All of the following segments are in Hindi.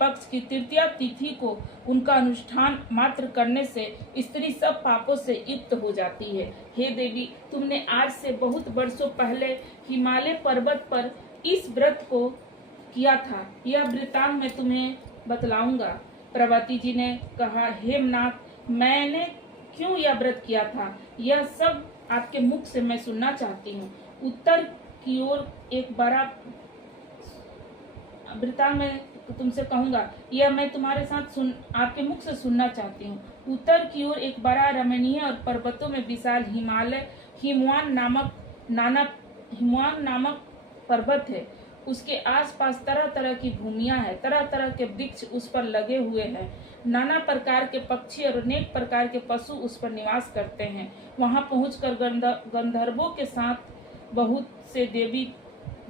पक्ष की तृतीया तिथि को उनका अनुष्ठान मात्र करने से स्त्री सब पापों से युक्त हो जाती है। हे देवी, तुमने आज से बहुत वर्षों पहले हिमालय पर्वत पर इस व्रत को किया था। यह वृत्तांत मैं तुम्हें बतलाऊंगा। पार्वती जी ने कहा, हेमनाथ, मैंने क्यों यह व्रत किया था, यह सब आपके मुख से मैं सुनना चाहती हूँ। उत्तर की ओर एक बड़ा वृत्तांत मैं तुमसे कहूंगा, यह मैं तुम्हारे साथ आपके मुख से सुनना चाहती हूँ। उत्तर की ओर एक बड़ा रमणीय और पर्वतों में विशाल हिमवान नामक पर्वत है। उसके आसपास तरह तरह की भूमियां हैं, तरह तरह के वृक्ष उस पर लगे हुए हैं। नाना प्रकार के पक्षी और अनेक प्रकार के पशु उस पर निवास करते हैं। वहां पहुंचकर गंधर्वों के साथ बहुत से देवी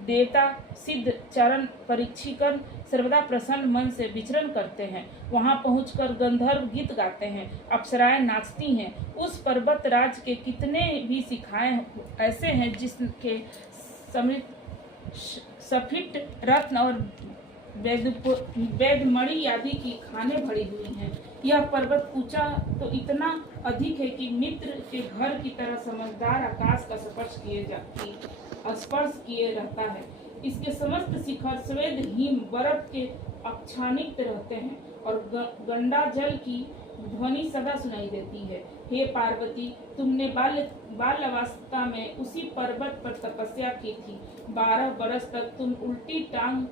देवता सिद्ध चरण परीक्षिकन सर्वदा प्रसन्न मन से विचरण करते हैं। वहां पहुंचकर गंधर्व गीत गाते हैं, अप्सराएं नाचती हैं। उस पर्वत राज के कितने भी शिखाएं ऐसे हैं जिसके सफिट रत्न और वैदमणि आदि की खानें भरी हुई हैं। यह पर्वत ऊंचा तो इतना अधिक है कि मित्र के घर की तरह समझदार आकाश का स्पर्श किए रहता है। इसके समस्त शिखर स्वेद हिम बर्फ के आच्छादित रहते हैं और गंगा जल की ध्वनि सदा सुनाई देती है। हे पार्वती, तुमने बाल्यावस्था में उसी पर्वत पर तपस्या की थी। 12 बरस तक तुम उल्टी टांग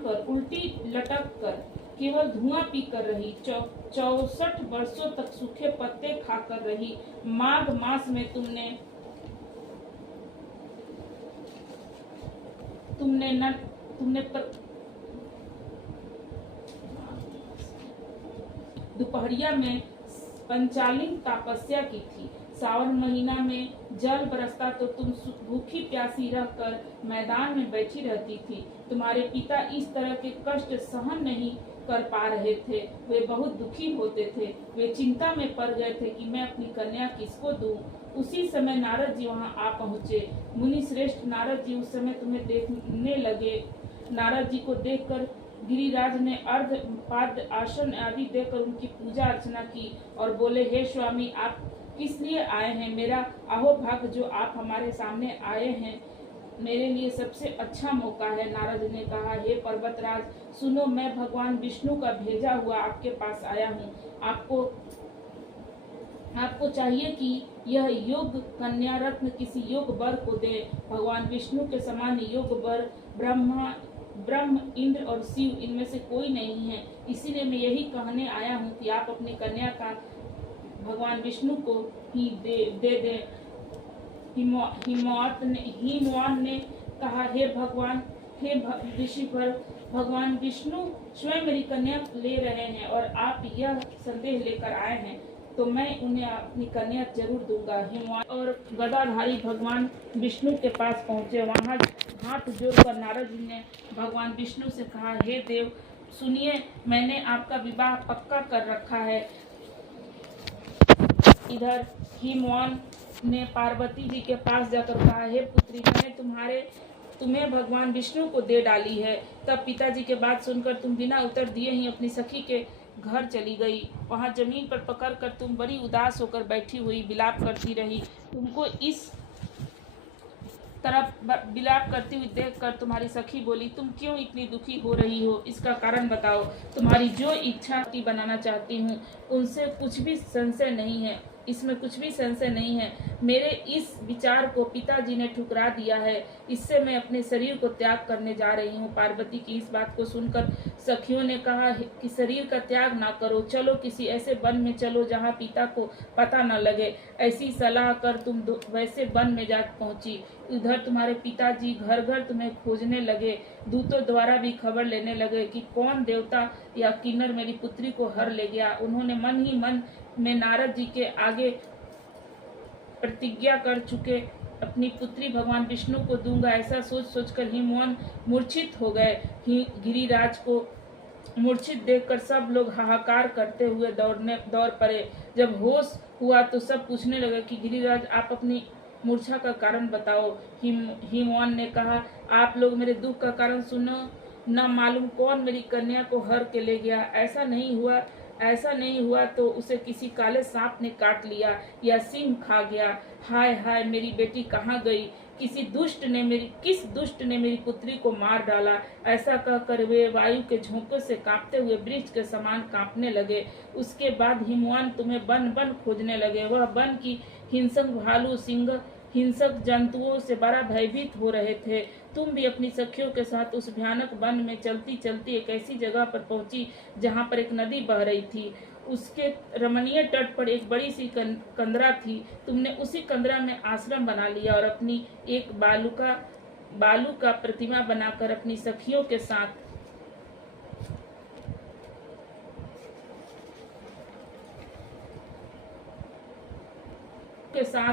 कर, उल्टी लटक कर केवल धुआं पी कर रही। 64 वर्षों तक सूखे पत्ते खाकर रही। माघ मास में तुमने दोपहरिया में पंचालिंग तपस्या की थी। सावन महीना में जल बरसता तो तुम भूखी प्यासी रहकर मैदान में बैठी रहती थी। तुम्हारे पिता इस तरह के कष्ट सहन नहीं कर पा रहे थे। वे बहुत दुखी होते थे। वे चिंता में पड़ गए थे कि मैं अपनी कन्या किसको दूं। उसी समय नारद जी वहां आ पहुंचे। मुनि श्रेष्ठ नारद जी उस समय तुम्हें देखने लगे। नारद जी को देखकर गिरिराज ने अर्ध पाद आसन आदि देकर उनकी पूजा अर्चना की और बोले, हे स्वामी, आप किस लिए आए हैं? मेरा अहोभाग्य जो आप हमारे सामने आए हैं, मेरे लिए सबसे अच्छा मौका है। नारद ने कहा, हे पर्वतराज, सुनो, मैं भगवान विष्णु का भेजा हुआ आपके पास आया हूँ। आपको चाहिए कि यह योग कन्या रत्न किसी योग वर को दे। भगवान विष्णु के समान योग वर ब्रह्म, इंद्र और शिव, इनमें से कोई नहीं है। इसीलिए मैं यही कहने आया हूँ कि आप अपनी कन्या का भगवान विष्णु को ही दे दे। हिमवान ने कहा, हे भगवान, हे ऋषिवर, भगवान विष्णु स्वयं मेरी कन्या ले रहे हैं और आप यह संदेह लेकर आए हैं तो मैं उन्हें अपनी कन्या जरूर दूंगा। हिमवान और गदाधारी भगवान विष्णु के पास पहुंचे। वहां हाथ जोड़कर नारद जी ने भगवान विष्णु से कहा, हे देव, सुनिए, मैंने आपका विवाह पक्का कर रखा है। इधर हिमवान ने पार्वती जी के पास जाकर कहा, हे पुत्री, मैंने तुम्हें भगवान विष्णु को दे डाली है। तब पिताजी के बात सुनकर तुम बिना उत्तर दिए ही अपनी सखी के घर चली गई। वहां जमीन पर पकड़कर तुम बड़ी उदास होकर बैठी हुई विलाप करती रही। तुमको इस तरफ विलाप करती हुई देखकर तुम्हारी सखी बोली, तुम क्यों इतनी दुखी हो रही हो? इसका कारण बताओ। तुम्हारी जो इच्छा बनाना चाहती हूँ उनसे कुछ भी संशय नहीं है, इसमें कुछ भी संशय नहीं है। मेरे इस विचार को पिताजी ने ठुकरा दिया है। इससे मैं अपने शरीर को त्याग करने जा रही हूँ। पार्वती की इस बात को सुनकर सखियों ने कहा कि शरीर का त्याग ना करो, चलो किसी ऐसे वन में चलो जहाँ पिता को पता न लगे। ऐसी सलाह कर तुम वैसे वन में जा पहुंची। उधर तुम्हारे पिताजी घर घर तुम्हें खोजने लगे। दूतों द्वारा भी खबर लेने लगे कि कौन देवता या किन्नर मेरी पुत्री को हर ले गया। उन्होंने मन ही मन में नारद जी के आगे प्रतिज्ञा कर चुके अपनी पुत्री भगवान विष्णु को दूंगा। ऐसा सोच सोचकर हिमवान मूर्छित हो गए। गिरिराज को मूर्छित देखकर सब लोग हाहाकार करते हुए दौड़ पड़े। जब होश हुआ तो सब पूछने लगे कि गिरिराज, आप अपनी मूर्छा का कारण बताओ। हिमवान ने कहा, आप लोग मेरे दुख का कारण न मालूम कौन मेरी कन्या को हर के ले गया। ऐसा नहीं हुआ तो उसे किसी काले सांप ने काट लिया या सिंह खा गया। हाय हाय, मेरी बेटी कहाँ गई? किस दुष्ट ने मेरी पुत्री को मार डाला। ऐसा कहकर वे वायु के झोंकों से कांपते हुए वृक्ष के समान कांपने लगे। उसके बाद हिमवान तुम्हें बन बन खोजने लगे। वह वन की हिंसक भालू, सिंह, हिंसक जंतुओं से बड़ा भयभीत हो रहे थे। तुम भी अपनी सखियों के साथ उस भयानक वन में चलती चलती एक ऐसी जगह पर पहुंची जहां पर एक नदी बह रही थी। उसके रमणीय तट पर एक बड़ी सी कंदरा थी। तुमने उसी कंदरा में आश्रम बना लिया और अपनी एक बालू का प्रतिमा बनाकर अपनी सखियों के साथ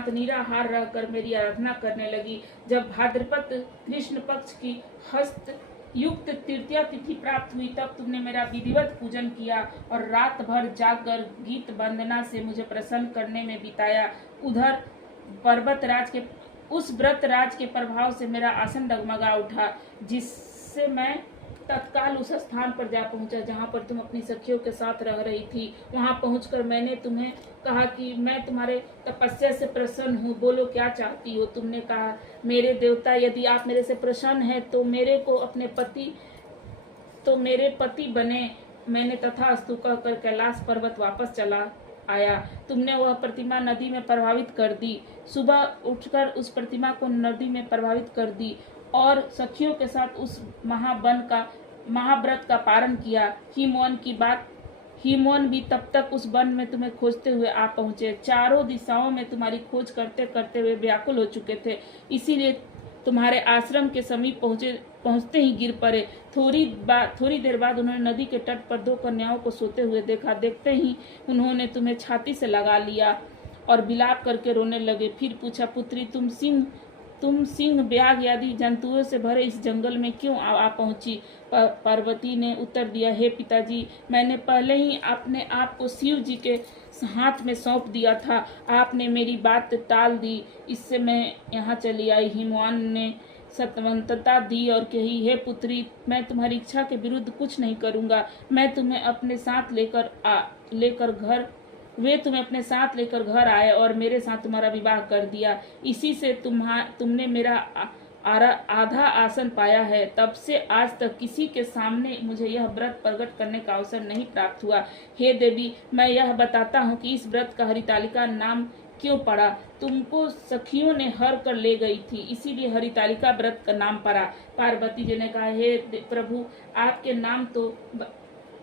निराहार रहकर मेरी आराधना करने लगी। जब भाद्रपद कृष्ण पक्ष की हस्त युक्त तृतीया तिथि प्राप्त हुई तब तुमने मेरा विधिवत पूजन किया और रात भर जागकर गीत वंदना से मुझे प्रसन्न करने में बिताया। उधर उस व्रत राज के प्रभाव से मेरा आसन डगमगा उठा, जिससे मैं तत्काल उस स्थान पर जा पहुंचा जहां पर तुम अपनी सखियों के साथ रह रही थी। वहां पहुंचकर मैंने तुम्हें कहा कि मैं तुम्हारे तपस्या से प्रसन्न हूँ, बोलो क्या चाहती हो। तुमने कहा, मेरे देवता, यदि आप मेरे से प्रसन्न हैं तो मेरे पति बने। मैंने तथास्तु कहकर कैलाश पर्वत वापस चला आया। तुमने वह प्रतिमा नदी में प्रभावित कर दी। सुबह उठकर उस प्रतिमा को नदी में प्रभावित कर दी और सखियों के साथ उस महाव्रत का पारण किया। हिमवन भी तब तक उस वन में तुम्हें खोजते हुए आ पहुंचे। चारों दिशाओं में तुम्हारी खोज करते करते हुए व्याकुल हो चुके थे, इसीलिए तुम्हारे आश्रम के समीप पहुंचते ही गिर पड़े। थोड़ी देर बाद उन्होंने नदी के तट पर दो कन्याओं को सोते हुए देखा। देखते ही उन्होंने तुम्हें छाती से लगा लिया और विलाप करके रोने लगे। फिर पूछा, पुत्री, तुम सिंह, व्याघ्र आदि जंतुओं से भरे इस जंगल में क्यों आ पहुंची? पार्वती ने उत्तर दिया, हे पिताजी, मैंने पहले ही अपने आप को शिव जी के हाथ में सौंप दिया था। आपने मेरी बात टाल दी, इससे मैं यहाँ चली आई। हिमवान ने सत्वंतता दी और कही, हे पुत्री, मैं तुम्हारी इच्छा के विरुद्ध कुछ नहीं करूँगा। मैं तुम्हें अपने साथ लेकर घर आए और मेरे साथ तुम्हारा विवाह कर दिया। इसी से तुमने मेरा आधा आसन पाया है। तब से आज तक किसी के सामने मुझे यह व्रत प्रकट करने का अवसर नहीं प्राप्त हुआ। हे देवी, मैं यह बताता हूँ कि इस व्रत का हरितालिका नाम क्यों पड़ा। तुमको सखियों ने हर कर ले गई थी, इसीलिए हरितालिका व्रत का नाम पड़ा। पार्वती जी ने कहा, हे प्रभु,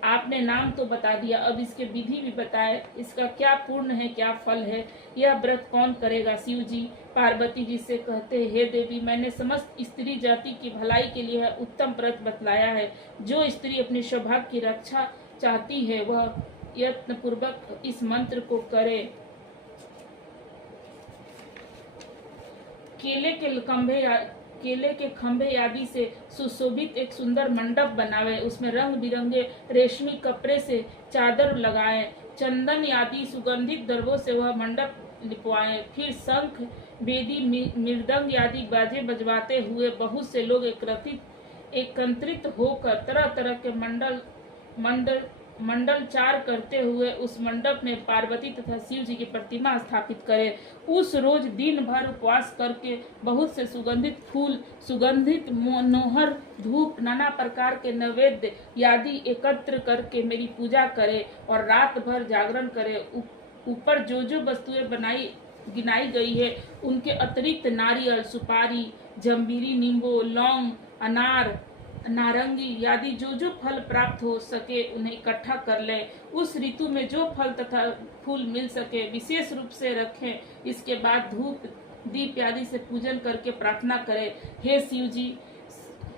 आपने नाम तो बता दिया, अब इसके विधि भी बताए। इसका क्या पूर्ण है, क्या फल है? यह व्रत कौन करेगा? शिव जी। पार्वती जी से कहते, हे देवी, मैंने समस्त स्त्री जाति की भलाई के लिए उत्तम व्रत बतलाया है। जो स्त्री अपने सौभाग्य की रक्षा चाहती है वह यत्न पूर्वक इस मंत्र को करे। केले के खंभे आदि से सुशोभित एक सुंदर मंडप बनावे। उसमें रंग बिरंगे रेशमी कपड़े से चादर लगाएं। चंदन आदि सुगंधित द्रव्यों से वह मंडप लिपवाएं। फिर शंख, बेदी, मृदंग आदि बाजे बजवाते हुए बहुत से लोग एकत्रित होकर तरह तरह के मंडलचार करते हुए उस मंडप में पार्वती तथा शिव जी की प्रतिमा स्थापित करें। उस रोज दिन भर उपवास करके बहुत से सुगंधित फूल, सुगंधित मनोहर धूप, नाना प्रकार के नैवेद्य आदि एकत्र करके मेरी पूजा करें और रात भर जागरण करें। ऊपर जो जो वस्तुएं गिनाई गई है उनके अतिरिक्त नारियल, सुपारी, जम्बीरी, नींबू, लौंग, अनार, नारंगी आदि जो जो फल प्राप्त हो सके उन्हें इकट्ठा कर लें। उस ऋतु में जो फल तथा फूल मिल सके विशेष रूप से रखें। इसके बाद धूप दीप आदि से पूजन करके प्रार्थना करें, हे शिव जी,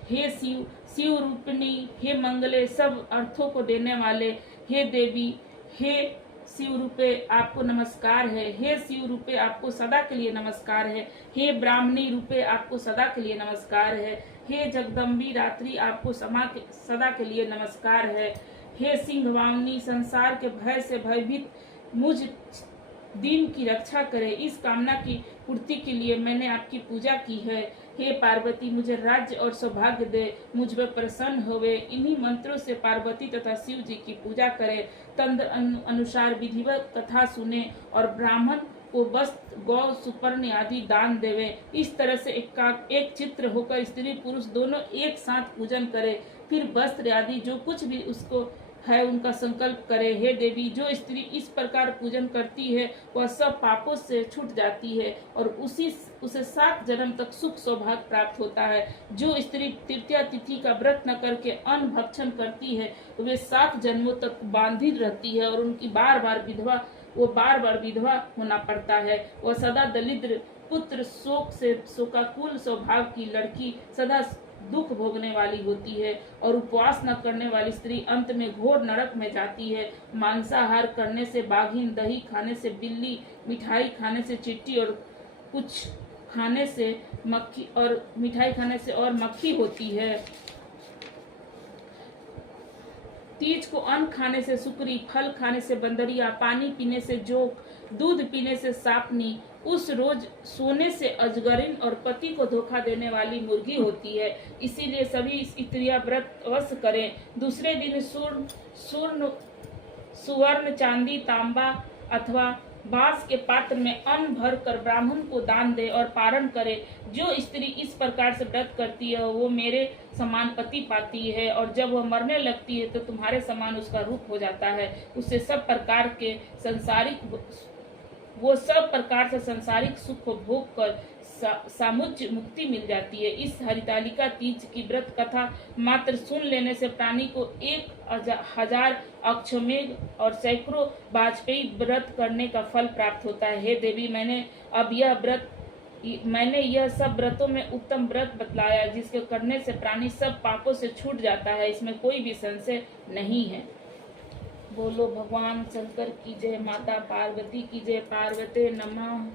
हे शिव रूपिणी, हे मंगले, सब अर्थों को देने वाले, हे देवी, हे शिव रूपे आपको नमस्कार है। हे शिव रूपे आपको सदा के लिए नमस्कार है। हे ब्राह्मणी रूपे आपको सदा के लिए नमस्कार है। हे जगदम्बी रात्रि आपको सदा के लिए नमस्कार है। हे सिंह वामनी, संसार के भय से भयभीत दीन की रक्षा करे, इस कामना की पूर्ति के लिए मैंने आपकी पूजा की है। हे पार्वती, मुझे राज्य और सौभाग्य दे, मुझ पर प्रसन्न होवे। इन्हीं मंत्रों से पार्वती तथा शिव जी की पूजा करे, तंत्र अनुसार विधिवत कथा सुने और ब्राह्मण को वस्त्र, गौ, सुपर्ण आदि दान देवे। इस तरह से एक चित्र होकर स्त्री पुरुष दोनों एक साथ पूजन करे। फिर वस्त्र आदि जो कुछ भी उसको है उनका संकल्प करे। हे देवी, जो स्त्री इस प्रकार पूजन करती है वह सब पापों से छूट जाती है और उसे 7 जन्म तक सुख सौभाग्य प्राप्त होता है। जो स्त्री तृतीया तिथि का व्रत न करके अन्न भक्षण करती है वे 7 जन्मों तक बांधित रहती है और उनकी बार बार विधवा होना पड़ता है। वह सदा दरिद्र पुत्र, शोक से शोकाकुल स्वभाव की लड़की, सदा दुख भोगने वाली होती है और उपवास न करने वाली स्त्री अंत में घोर नरक में जाती है। मांसाहार करने से बाघिन, दही खाने से बिल्ली, मिठाई खाने से चींटी और कुछ खाने से मक्खी और मिठाई खाने से और मक्खी होती है। तीज को अन्न खाने से सुकरी, फल खाने से बंदरिया, पानी पीने से जोक, दूध पीने से सांपनी, उस रोज सोने से अजगरिन और पति को धोखा देने वाली मुर्गी होती है। इसीलिए सभी स्त्रियां व्रत अवश्य करें। दूसरे दिन सुवर्ण, चांदी, तांबा अथवा बांस के पात्र में अन्न भर कर ब्राह्मण को दान दे और पारण करे। जो स्त्री इस प्रकार से व्रत करती है वो मेरे समान पति पाती है और जब वह मरने लगती है तो तुम्हारे समान उसका रूप हो जाता है। उसे सब प्रकार से संसारिक सुख को भोग कर सामुच्य मुक्ति मिल जाती है। इस हरितालिका तीज की व्रत कथा मात्र सुन लेने से प्राणी को 1000 अक्षमेघ और सैकड़ों वाजपेयी व्रत करने का फल प्राप्त होता है। हे देवी, मैंने यह सब व्रतों में उत्तम व्रत बतलाया जिसके करने से प्राणी सब पापों से छूट जाता है। इसमें कोई भी संशय नहीं है। बोलो भगवान शंकर की जय, माता पार्वती की जय। पार्वते नमः।